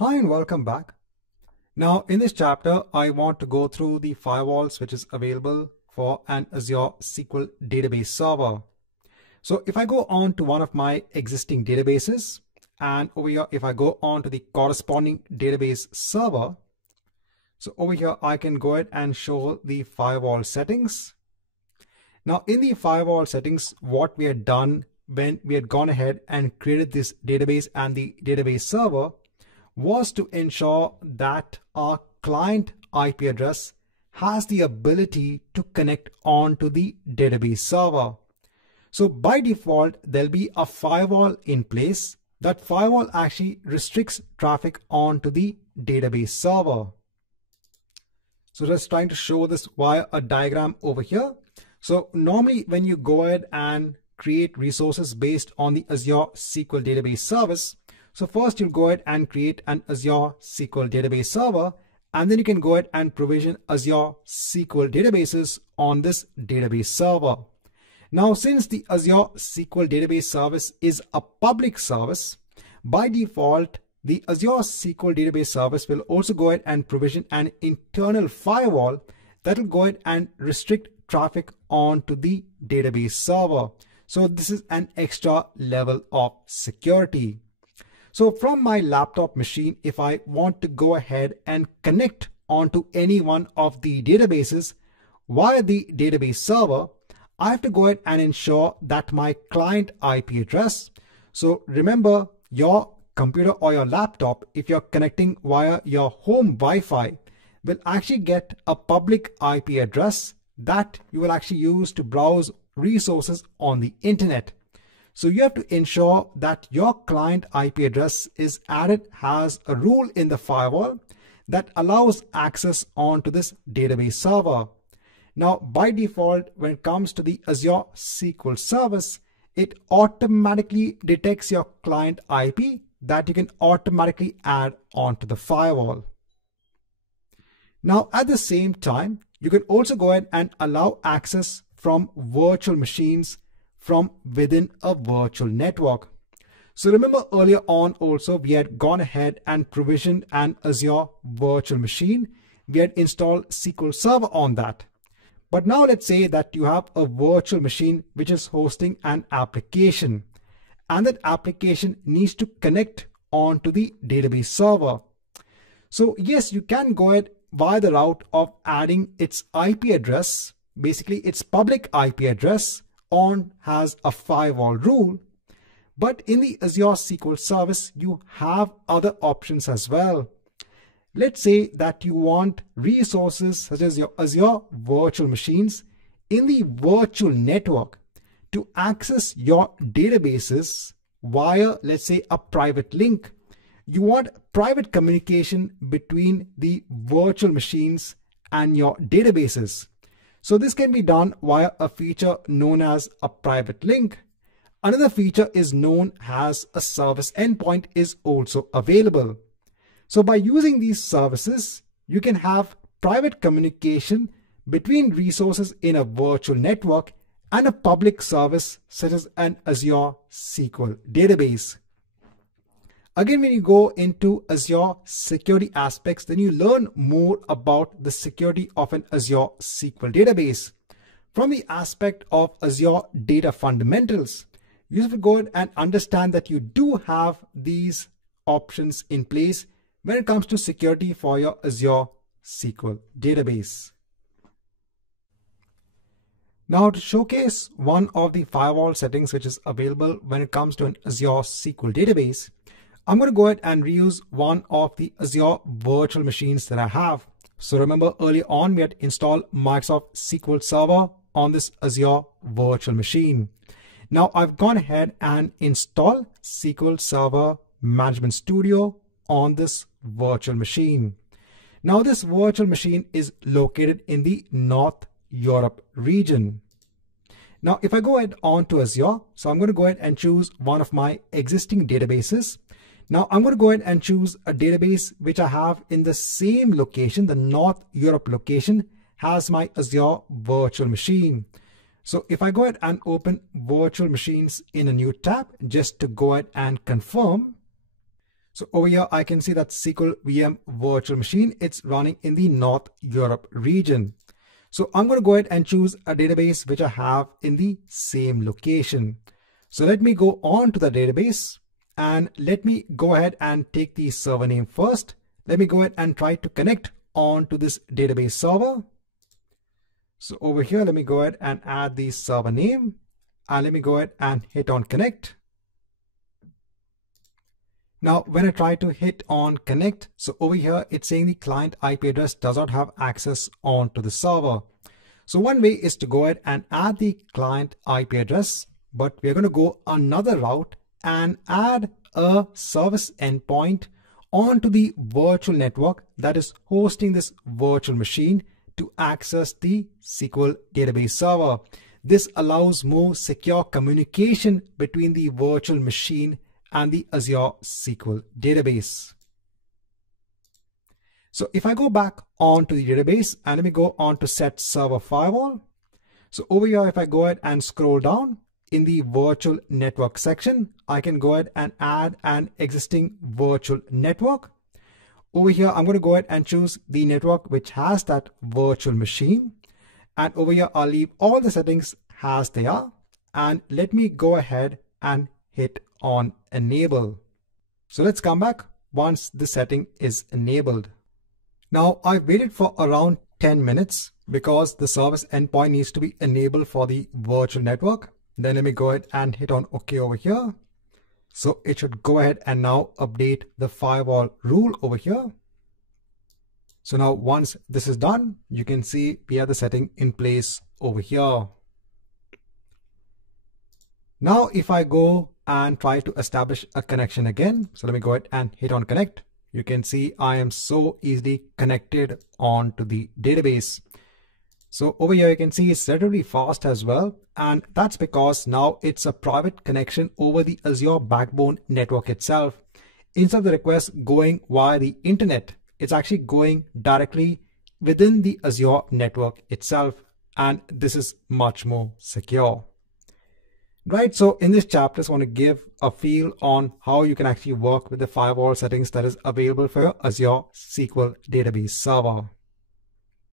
Hi and welcome back. Now in this chapter, I want to go through the firewalls which is available for an Azure SQL database server. So if I go on to one of my existing databases, and over here, if I go on to the corresponding database server, so over here, I can go ahead and show the firewall settings. Now in the firewall settings, what we had done when we had gone ahead and created this database and the database server was to ensure that our client IP address has the ability to connect onto the database server. So by default, there'll be a firewall in place. That firewall actually restricts traffic onto the database server. So just trying to show this via a diagram over here. So normally when you go ahead and create resources based on the Azure SQL database service, so first you'll go ahead and create an Azure SQL database server, and then you can go ahead and provision Azure SQL databases on this database server. Now, since the Azure SQL database service is a public service, by default, the Azure SQL database service will also go ahead and provision an internal firewall that will go ahead and restrict traffic onto the database server. So this is an extra level of security. So from my laptop machine, if I want to go ahead and connect onto any one of the databases via the database server, I have to go ahead and ensure that my client IP address. So remember, your computer or your laptop, if you're connecting via your home Wi-Fi, will actually get a public IP address that you will actually use to browse resources on the internet. So you have to ensure that your client IP address is added as a rule in the firewall that allows access onto this database server. Now, by default, when it comes to the Azure SQL service, it automatically detects your client IP that you can automatically add onto the firewall. Now, at the same time, you can also go ahead and allow access from virtual machines from within a virtual network. So remember earlier on also we had gone ahead and provisioned an Azure virtual machine. We had installed SQL Server on that. But now let's say that you have a virtual machine which is hosting an application, and that application needs to connect onto the database server. So yes, you can go ahead via the route of adding its IP address, basically its public IP address, on has a firewall rule. But in the Azure SQL service, you have other options as well. Let's say that you want resources such as your Azure virtual machines in the virtual network to access your databases via, let's say, a private link. You want private communication between the virtual machines and your databases. So this can be done via a feature known as a private link. Another feature is known as a service endpoint is also available. So by using these services, you can have private communication between resources in a virtual network and a public service such as an Azure SQL database. Again, when you go into Azure security aspects, then you learn more about the security of an Azure SQL database. From the aspect of Azure data fundamentals, you have to go ahead and understand that you do have these options in place when it comes to security for your Azure SQL database. Now to showcase one of the firewall settings which is available when it comes to an Azure SQL database, I'm going to go ahead and reuse one of the Azure virtual machines that I have. So remember earlier on we had installed Microsoft SQL Server on this Azure virtual machine. Now I've gone ahead and installed SQL Server Management Studio on this virtual machine. Now this virtual machine is located in the North Europe region. Now if I go ahead on to Azure, so I'm going to go ahead and choose one of my existing databases. Now I'm going to go ahead and choose a database which I have in the same location, the North Europe location has my Azure virtual machine. So if I go ahead and open virtual machines in a new tab, just to go ahead and confirm. So over here, I can see that SQL VM virtual machine, it's running in the North Europe region. So I'm going to go ahead and choose a database which I have in the same location. So let me go on to the database and let me go ahead and take the server name first. Let me go ahead and try to connect on to this database server. So over here, let me go ahead and add the server name and let me go ahead and hit on connect. Now, when I try to hit on connect, so over here, it's saying the client IP address does not have access onto the server. So one way is to go ahead and add the client IP address, but we're going to go another route and add a service endpoint onto the virtual network that is hosting this virtual machine to access the SQL database server. This allows more secure communication between the virtual machine and the Azure SQL database. So if I go back onto the database and let me go on to set server firewall. So over here, if I go ahead and scroll down in the virtual network section, I can go ahead and add an existing virtual network. Over here, I'm going to go ahead and choose the network which has that virtual machine. And over here, I'll leave all the settings as they are. And let me go ahead and hit on enable. So let's come back once the setting is enabled. Now I've waited for around 10 minutes because the service endpoint needs to be enabled for the virtual network. Then let me go ahead and hit on OK over here. So it should go ahead and now update the firewall rule over here. So now once this is done, you can see we have the setting in place over here. Now if I go and try to establish a connection again, so let me go ahead and hit on connect. You can see I am so easily connected onto the database. So over here you can see it's relatively fast as well, and that's because now it's a private connection over the Azure backbone network itself. Instead of the request going via the internet, it's actually going directly within the Azure network itself, and this is much more secure. Right, so in this chapter, I just want to give a feel on how you can actually work with the firewall settings that is available for your Azure SQL database server.